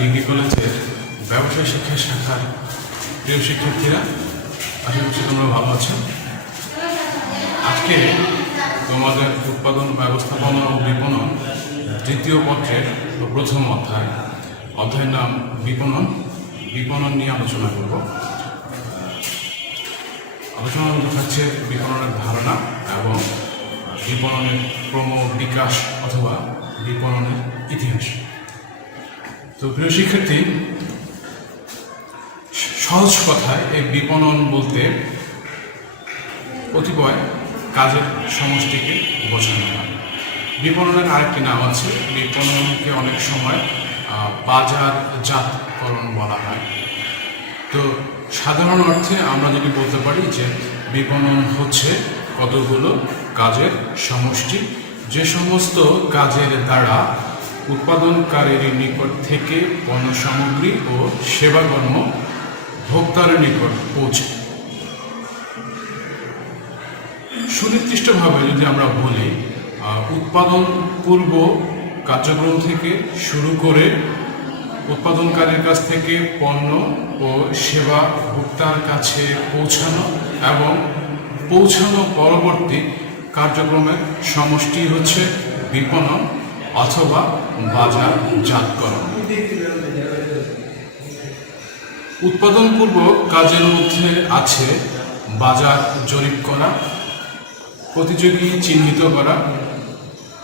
Degree কলেজের ব্যবসায় শিক্ষা শাখার প্রিয় শিক্ষার্থীরা, আশা করছি তোমরা ভালো আছো। আজকে তোমাদের উৎপাদন ব্যবস্থাপনা ও বিপণন দ্বিতীয় পত্রের প্রথম অধ্যায়ের নাম বিপণন নিয়ে আলোচনা করব। আলোচনার মধ্যে থাকছে বিপণনের ধারণা এবং বিপণনের ক্রম বিকাশ অথবা বিপণনের ইতিহাস। তো প্রিয় শিক্ষার্থী, সহজ কথায় এই বিপণন বলতে কতিপয় কাজের সমষ্টিকে বোঝানো হয়। বিপণনের আরেকটি নাম আছে, বিপণনকে অনেক সময় বাজারজাতকরণ বলা হয়। তো সাধারণ অর্থে আমরা যদি বলতে পারি যে বিপণন হচ্ছে কতগুলো কাজের সমষ্টি, যে সমস্ত কাজের দ্বারা উৎপাদনকারীর নিকট থেকে পণ্য সামগ্রী ও সেবাকর্ম ভোক্তার নিকট পৌঁছে। সুনির্দিষ্টভাবে যদি আমরা বলি, উৎপাদন পূর্ব কার্যক্রম থেকে শুরু করে উৎপাদনকারীর কাছ থেকে পণ্য ও সেবা ভোক্তার কাছে পৌঁছানো এবং পৌঁছানো পরবর্তী কার্যক্রমের সমষ্টি হচ্ছে বিপণন অথবা বাজারজাতকরণ। উৎপাদন পূর্ব কাজের মধ্যে আছে বাজার জরিপ করা, প্রতিযোগী চিহ্নিত করা,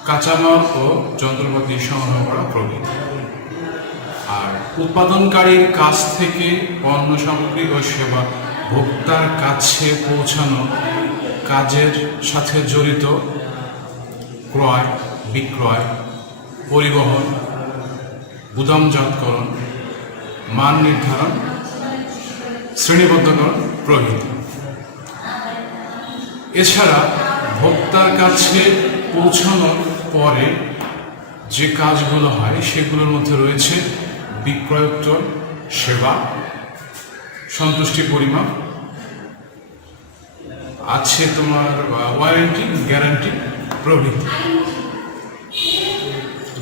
কাঁচামাল ও যন্ত্রপাতি সংগ্রহ করা প্রভৃতি। আর উৎপাদনকারীর কাছ থেকে পণ্য সামগ্রী ও সেবা ভোক্তার কাছে পৌঁছানো কাজের সাথে জড়িত ক্রয়, বিক্রয়, পরিবহন, গুদামজাতকরণ, মান নির্ধারণ, শ্রেণীবদ্ধকরণ প্রভৃতি। এছাড়া ভোক্তার কাছে পৌঁছানোর পরে যে কাজগুলো হয় সেগুলোর মধ্যে রয়েছে বিক্রয়োত্তর সেবা, সন্তুষ্টি পরিমাপ, আছে তোমার ওয়ারেন্টি, গ্যারান্টি প্রভৃতি।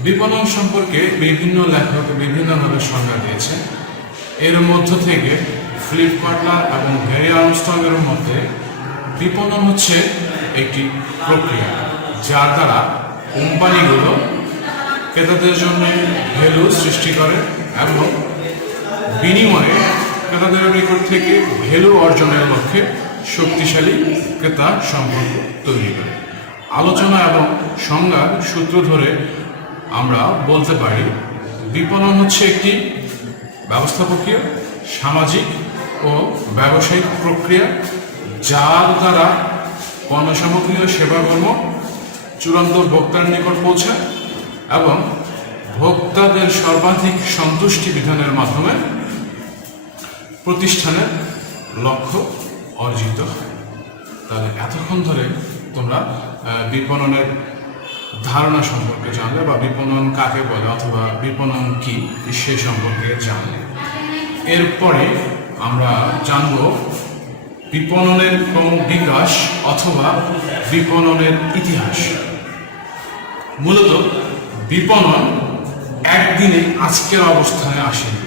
বিপণন সম্পর্কে বিভিন্ন লেখক বিভিন্নভাবে সংজ্ঞা দিয়েছে। এর মধ্য থেকে ফিলিপ কাটলার এবং গ্যারি আর্মস্ট্রংয়ের মধ্যে বিপণন হচ্ছে একটি প্রক্রিয়া যার দ্বারা কোম্পানিগুলো ক্রেতাদের জন্য ভ্যালু সৃষ্টি করে এবং বিনিময়ে ক্রেতাদের নিকট থেকে ভ্যালু অর্জনের লক্ষ্যে শক্তিশালী ক্রেতা সম্পর্ক তৈরি করে। আলোচনা এবং সংজ্ঞার সূত্র ধরে আমরা বলতে পারি, বিপণন হচ্ছে একটি ব্যবস্থাপকীয়, সামাজিক ও ব্যবসায়িক প্রক্রিয়া যার দ্বারা পণ্য সামগ্রী ও সেবাকর্ম চূড়ান্ত ভোক্তার নিকট পৌঁছায় এবং ভোক্তাদের সর্বাধিক সন্তুষ্টি বিধানের মাধ্যমে প্রতিষ্ঠানের লক্ষ্য অর্জিত হয়। তাহলে এতক্ষণ ধরে তোমরা বিপণনের ধারণা সম্পর্কে জানলে বা বিপণন কাকে বলে অথবা বিপণন কি সে সম্পর্কে জানলে। এরপরে আমরা জানব বিপণনের ক্রম বিকাশ অথবা বিপণনের ইতিহাস। মূলত বিপণন একদিনে আজকের অবস্থানে আসেনি।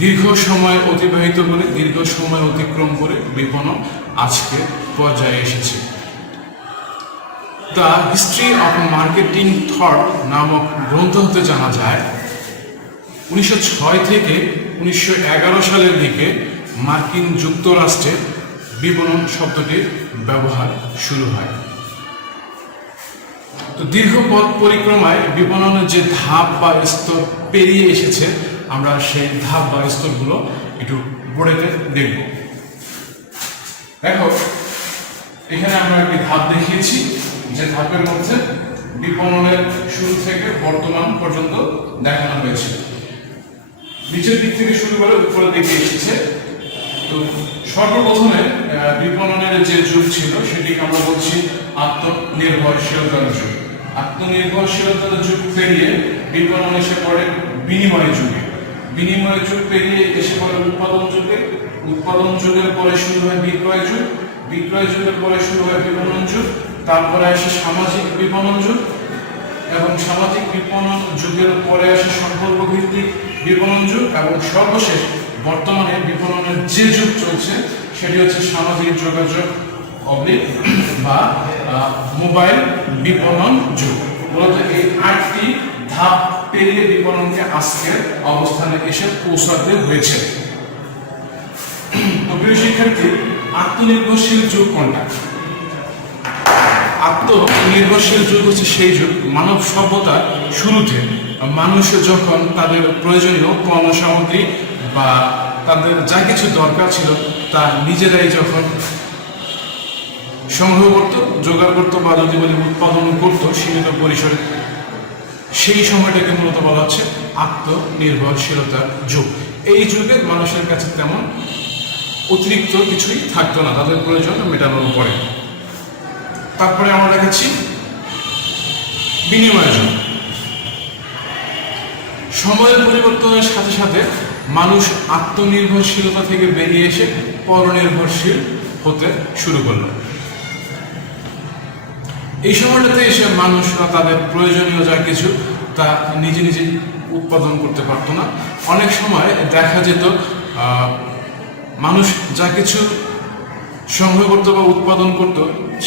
দীর্ঘ সময় অতিবাহিত করে, দীর্ঘ সময় অতিক্রম করে বিপণন আজকের পর্যায়ে এসেছে। The history of marketing thought নামক গ্রন্থ হতে জানা যায় 1906 থেকে 1911 সালের দিকে মার্কিন যুক্তরাষ্ট্রে বিপণন শব্দটির ব্যবহার শুরু হয়। তো দীর্ঘ পথ পরিক্রমায় বিপণনের যে ধাপ বা স্তর পেরিয়ে এসেছে, আমরা সেই ধাপ বা স্তরগুলো একটু বোর্ডেতে দেখব। দেখো, এখানে আমরা একটি ধাপ দেখিয়েছি, যে ধাপের মধ্যে বিপণনের শুরু থেকে বর্তমান পর্যন্ত দেখানো হয়েছে। নিচের দিক থেকে শুরু করে উপরের দিকে এসেছে। তো সর্বপ্রথমে বিপণনের যে যুগ ছিল সেটিকে আমরা বলছি আত্মনির্ভরশীলতার যুগ। আত্মনির্ভরশীলতার যুগ পেরিয়ে বিপণন এসে পড়ে বিনিময় যুগে। বিনিময় যুগ পেরিয়ে এসে পড়ে উৎপাদন যুগে। উৎপাদন যুগের পরে শুরু হয় বিক্রয় যুগ। বিক্রয় যুগের পরে শুরু হয় বিপণন যুগ। তারপরে আসে সামাজিক বিপণন যুগ এবং সামাজিক বিপণন যুগের পরে আসে সম্পর্ক ভিত্তিক বিপণন যুগ এবং সর্বশেষ বর্তমানে বিপণনের যে যুগ চলছে সেটি হচ্ছে সামাজিক যোগাযোগ বা মোবাইল বিপণন যুগ। মূলত এই 8টি ধাপ পেরিয়ে বিপণনকে আজকের অবস্থানে এসে পৌঁছাতে হয়েছে। তো প্রিয় শিক্ষার্থী, আত্মনির্ভরশীল যুগ কোনটা? আত্মনির্ভরশীল যুগ হচ্ছে সেই যুগ মানব সভ্যতার শুরুতে মানুষ যখন তাদের প্রয়োজনীয় পণ্য সামগ্রী বা তাদের যা কিছু দরকার ছিল তা নিজেরাই যখন সংগ্রহ করত, জোগাড় করতো বা যদি বলি উৎপাদন করত সীমিত পরিসরে, সেই সময়টাকে মূলত বলা হচ্ছে আত্মনির্ভরশীলতার যুগ। এই যুগে মানুষের কাছে তেমন অতিরিক্ত কিছুই থাকতো না, তাদের প্রয়োজন মেটানোর পরে। তারপরে আমরা দেখাচ্ছি বিনিময় যুগ। সময়ের পরিবর্তনের সাথে সাথে মানুষ আত্মনির্ভরশীলতা থেকে বেরিয়ে এসে পরনির্ভরশীল হতে শুরু করলো। এই সময়টাতে এসে মানুষরা তাদের প্রয়োজনীয় যা কিছু তা নিজে নিজেই উৎপাদন করতে পারতো না। অনেক সময় দেখা যেত মানুষ যা কিছু সংগ্রহ করতো বা উৎপাদন করত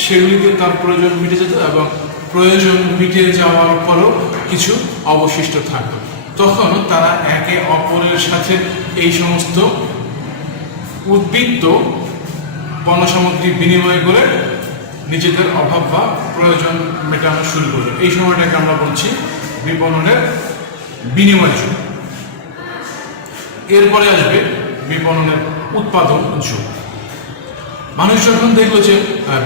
সেগুলিকে তার প্রয়োজন মিটে যেত এবং প্রয়োজন মিটে যাওয়ার পরও কিছু অবশিষ্ট থাকত। তখন তারা একে অপরের সাথে এই সমস্ত উদ্বৃত্ত পণ্য সামগ্রী বিনিময় করে নিজেদের অভাব বা প্রয়োজন মেটানো শুরু করলো। এই সময়টাকে আমরা বলছি বিপণনের বিনিময় যুগ। এরপরে আসবে বিপণনের উৎপাদন যুগ। মানুষ যখন দেখলো যে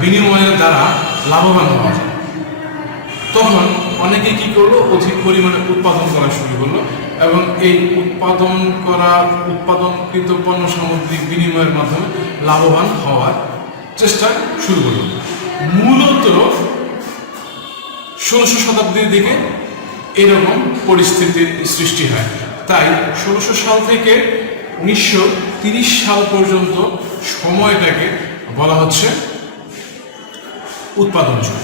বিনিময়ের দ্বারা লাভবান হওয়া যায়, তখন অনেকে কি করলো, অধিক পরিমাণে উৎপাদন করা শুরু করলো এবং এই উৎপাদনকৃত পণ্য সামগ্রী বিনিময়ের মাধ্যমে লাভবান হওয়ার চেষ্টা শুরু করলো। মূলত 1600 শতাব্দীর দিকে এরকম পরিস্থিতির সৃষ্টি হয়। তাই 1600 সাল থেকে 1930 সাল পর্যন্ত সময়টাকে বলা হচ্ছে উৎপাদন যুগ।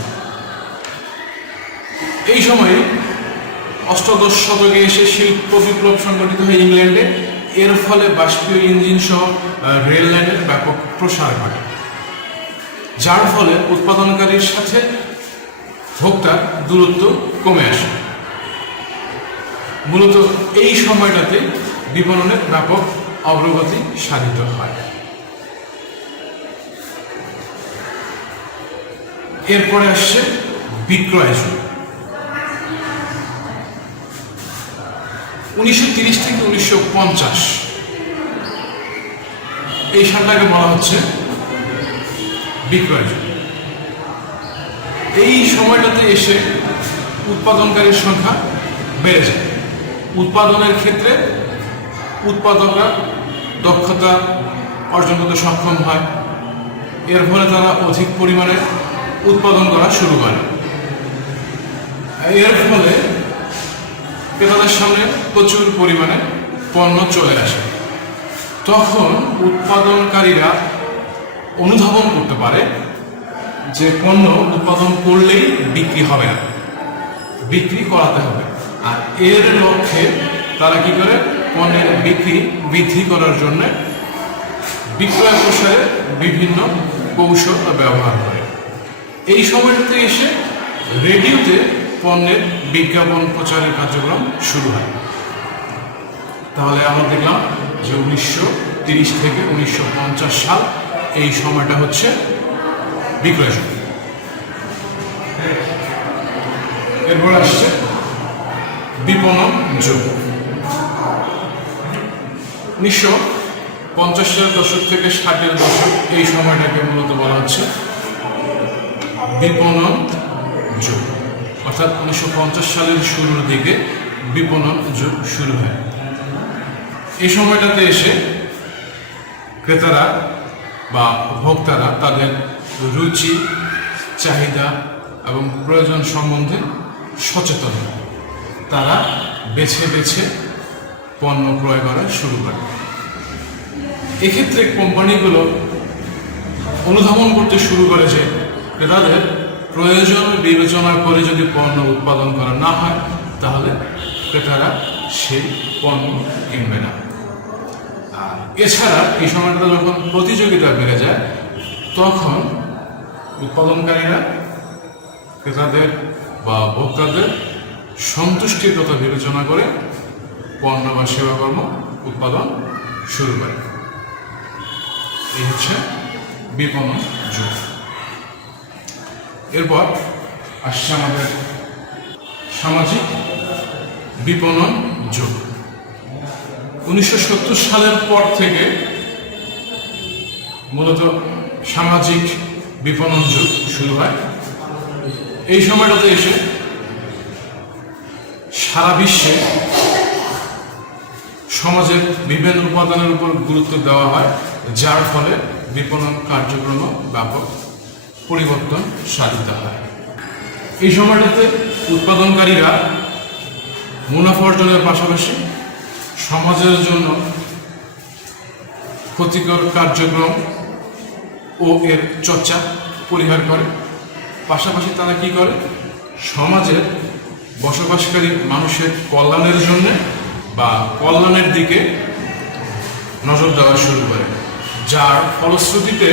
এই সময়ে অষ্টাদশ শতকে এসে শিল্প বিপ্লব সংগঠিত হয় ইংল্যান্ডে। এর ফলে বাষ্পীয় ইঞ্জিন সহ রেল লাইনের ব্যাপক প্রসার ঘটে, যার ফলে উৎপাদনকারীর সাথে ভোক্তার দূরত্ব কমে আসে। মূলত এই সময়টাতে বিপণনের ব্যাপক অগ্রগতি সাধিত হয়। এরপরে আসছে বিক্রয় যুগ। 1930 থেকে 1950 এই সালটাকে বলা হচ্ছে বিক্রয় যুগ। এই সময়টাতে এসে উৎপাদনকারীর সংখ্যা বেড়ে যায়। উৎপাদনের ক্ষেত্রে উৎপাদকরা দক্ষতা অর্জন করতে সক্ষম হয়। এর ফলে তারা অধিক পরিমাণে উৎপাদন করা শুরু করে। এর ফলে ক্রেতাদের সামনে প্রচুর পরিমাণে পণ্য চলে আসে। তখন উৎপাদনকারীরা অনুধাবন করতে পারে যে পণ্য উৎপাদন করলেই বিক্রি হবে না, বিক্রি করাতে হবে। আর এর লক্ষ্যে তারা কি করে, পণ্যের বিক্রি বৃদ্ধি করার জন্য বিক্রয় প্রসারে বিভিন্ন কৌশল ব্যবহার করে। এই সময়টাতে এসে রেডিওতে পণ্যের বিজ্ঞাপন প্রচারের কার্যক্রম শুরু হয়। তাহলে আমরা দেখলাম যে 1930 থেকে 1950 সাল এই সময়টা হচ্ছে বিক্রয় যুগ। এরপর আসছে বিপণন যুগ। 1950-এর দশক থেকে 60-এর দশক এই সময়টাকে মূলত বলা হচ্ছে বিপণন যুগ। অর্থাৎ 1950 সালের শুরুর দিকে বিপণন যুগ শুরু হয়। এই সময়টাতে এসে ক্রেতারা বা ভোক্তারা তাদের রুচি, চাহিদা এবং প্রয়োজন সম্বন্ধে সচেতন হয়। তারা বেছে বেছে পণ্য ক্রয় করা শুরু করে। এক্ষেত্রে কোম্পানিগুলো অনুধাবন করতে শুরু করে যে ক্রেতাদের প্রয়োজন বিবেচনা করে যদি পণ্য উৎপাদন করা না হয় তাহলে ক্রেতারা সেই পণ্য কিনবে না। আর এছাড়া এই সময়টাতে যখন প্রতিযোগিতা বেড়ে যায় তখন উৎপাদনকারীরা ক্রেতাদের বা ভোক্তাদের সন্তুষ্টির কথা বিবেচনা করে পণ্য বা সেবাকর্ম উৎপাদন শুরু করে। এই হচ্ছে বিপণন যুগ। এরপর আসছে আমাদের সামাজিক বিপণন যুগ। 1970 সালের পর থেকে মূলত সামাজিক বিপণন যুগ শুরু হয়। এই সময়টাতে এসে সারা বিশ্বে সমাজের বিভিন্ন উপাদানের উপর গুরুত্ব দেওয়া হয়, যার ফলে বিপণন কার্যক্রম ব্যাপক পরিবর্তন সাধিত হয়। এই সময়টাতে উৎপাদনকারীরা মুনাফা অর্জনের পাশাপাশি সমাজের জন্য ক্ষতিকর কার্যক্রম ও এর চর্চা পরিহার করে। পাশাপাশি তারা কি করে, সমাজের বসবাসকারী মানুষের কল্যাণের জন্য বা কল্যাণের দিকে নজর দেওয়া শুরু করে, যার ফলশ্রুতিতে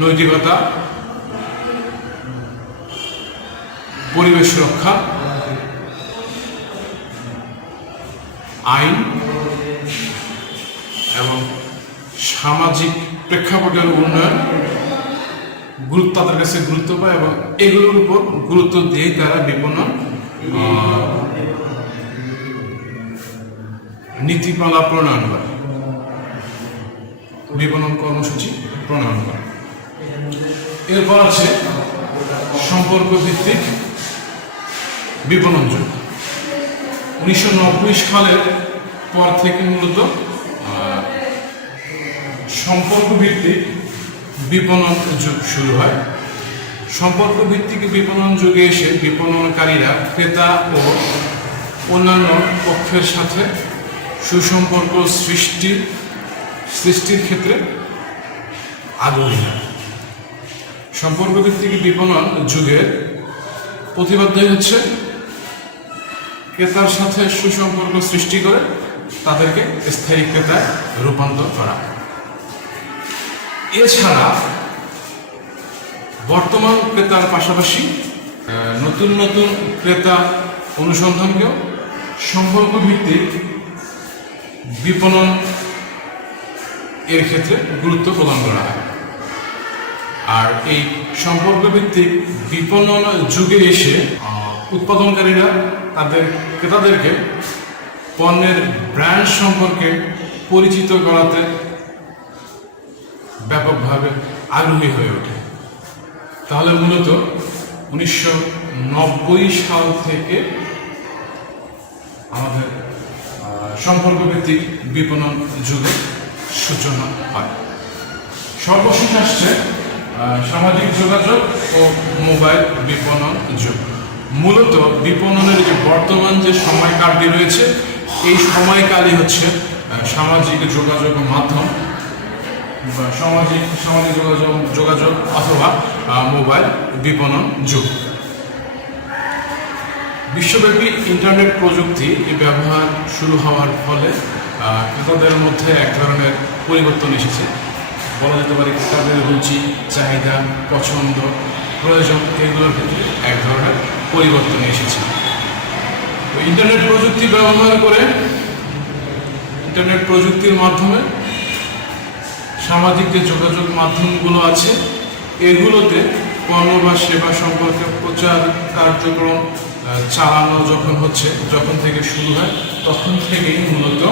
নৈতিকতা, পরিবেশ রক্ষা, আইন এবং সামাজিক প্রেক্ষাপটের উন্নয়ন তাদের কাছে গুরুত্ব পায় এবং এগুলোর উপর গুরুত্ব দিয়েই তারা বিপণন নীতিমালা প্রণয়ন করে, বিপণন কর্মসূচি প্রণয়ন করে। এরপর আছে সম্পর্ক ভিত্তিক বিপণন যুগ। 1990 সালের পর থেকে মূলত সম্পর্ক ভিত্তিক বিপণন যুগ শুরু হয়। সম্পর্ক ভিত্তিক বিপণন যুগে এসে বিপণনকারীরা ক্রেতা ও অন্যান্য পক্ষের সাথে সুসম্পর্ক সৃষ্টির ক্ষেত্রে আগ্রহী হয়। সম্পর্ক ভিত্তিক বিপণন যুগের প্রতিপাদ্য হচ্ছে ক্রেতার সাথে সুসম্পর্ক সৃষ্টি করে তাদেরকে স্থায়ী ক্রেতায় রূপান্তর করা। এছাড়া বর্তমান ক্রেতার পাশাপাশি নতুন নতুন ক্রেতা অনুসন্ধানকেও সম্পর্ক ভিত্তিক বিপণন এর ক্ষেত্রে গুরুত্ব প্রদান করা হয়। আর এই সম্পর্ক ভিত্তিক বিপণন যুগে এসে উৎপাদনকারীরা তাদের ক্রেতাদেরকে পণ্যের ব্র্যান্ড সম্পর্কে পরিচিত করাতে ব্যাপকভাবে আগ্রহী হয়ে ওঠে। তাহলে মূলত 1990 সাল থেকে আমাদের সম্পর্ক ভিত্তিক বিপণন যুগের সূচনা হয়। সর্বশেষ আসছে সামাজিক যোগাযোগ ও মোবাইল বিপণন যুগ। মূলত বিপণনের যে বর্তমান যে সময়কালটি রয়েছে, এই সময়কালই হচ্ছে সামাজিক যোগাযোগ মাধ্যম বা সামাজিক যোগাযোগ অথবা মোবাইল বিপণন যুগ। বিশ্বব্যাপী ইন্টারনেট প্রযুক্তি ব্যবহার শুরু হওয়ার ফলে ক্রেতাদের মধ্যে এক ধরনের পরিবর্তন এসেছে। বলা যেতে পারে ক্রেতাদের রুচি, চাহিদা, পছন্দ, প্রয়োজন এগুলোর ক্ষেত্রে এক ধরনের পরিবর্তন এসেছে। ইন্টারনেট প্রযুক্তি ব্যবহার করে ইন্টারনেট প্রযুক্তির মাধ্যমে সামাজিক যে যোগাযোগ মাধ্যমগুলো আছে এগুলোতে পণ্য বা সেবা সম্পর্কে প্রচার কার্যক্রম চালানো যখন থেকে শুরু হয় তখন থেকেই মূলত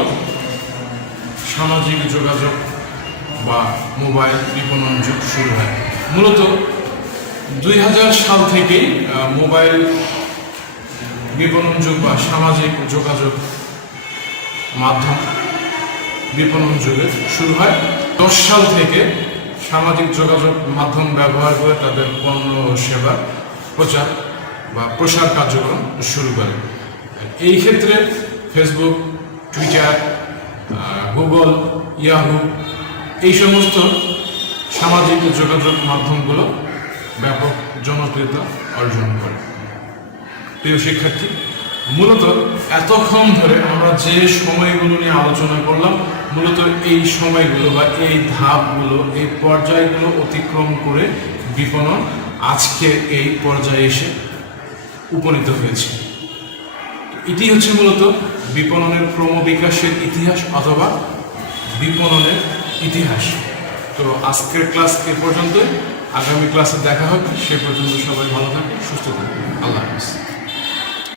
সামাজিক যোগাযোগ বা মোবাইল বিপণন যুগ শুরু হয়। মূলত 2000 সাল থেকেই মোবাইল বিপণন যুগ বা সামাজিক যোগাযোগ মাধ্যম বিপণন যুগে শুরু হয়। 10 সাল থেকে সামাজিক যোগাযোগ মাধ্যম ব্যবহার করে তাদের পণ্য ও সেবা প্রচার বা প্রসার কার্যক্রম শুরু করে। এই ক্ষেত্রে ফেসবুক, টুইটার, গুগল, ইয়াহু এই সমস্ত সামাজিক যোগাযোগ মাধ্যমগুলো ব্যাপক জনপ্রিয়তা অর্জন করে। প্রিয় শিক্ষার্থী, মূলত এতক্ষণ ধরে আমরা যে সময়গুলো নিয়ে আলোচনা করলাম, মূলত এই সময়গুলো বা এই ধাপগুলো, এই পর্যায়গুলো অতিক্রম করে বিপণন আজকের এই পর্যায়ে এসে উপনীত হয়েছে। এটি হচ্ছে মূলত বিপণনের ক্রমবিকাশের ইতিহাস অথবা বিপণনের ইতিহাস। তো আজকের ক্লাস এ পর্যন্তই, আগামী ক্লাসে দেখা হবে। সে পর্যন্ত সবাই ভালো থাকুন, সুস্থ থাকুন। আল্লাহ হাফেজ।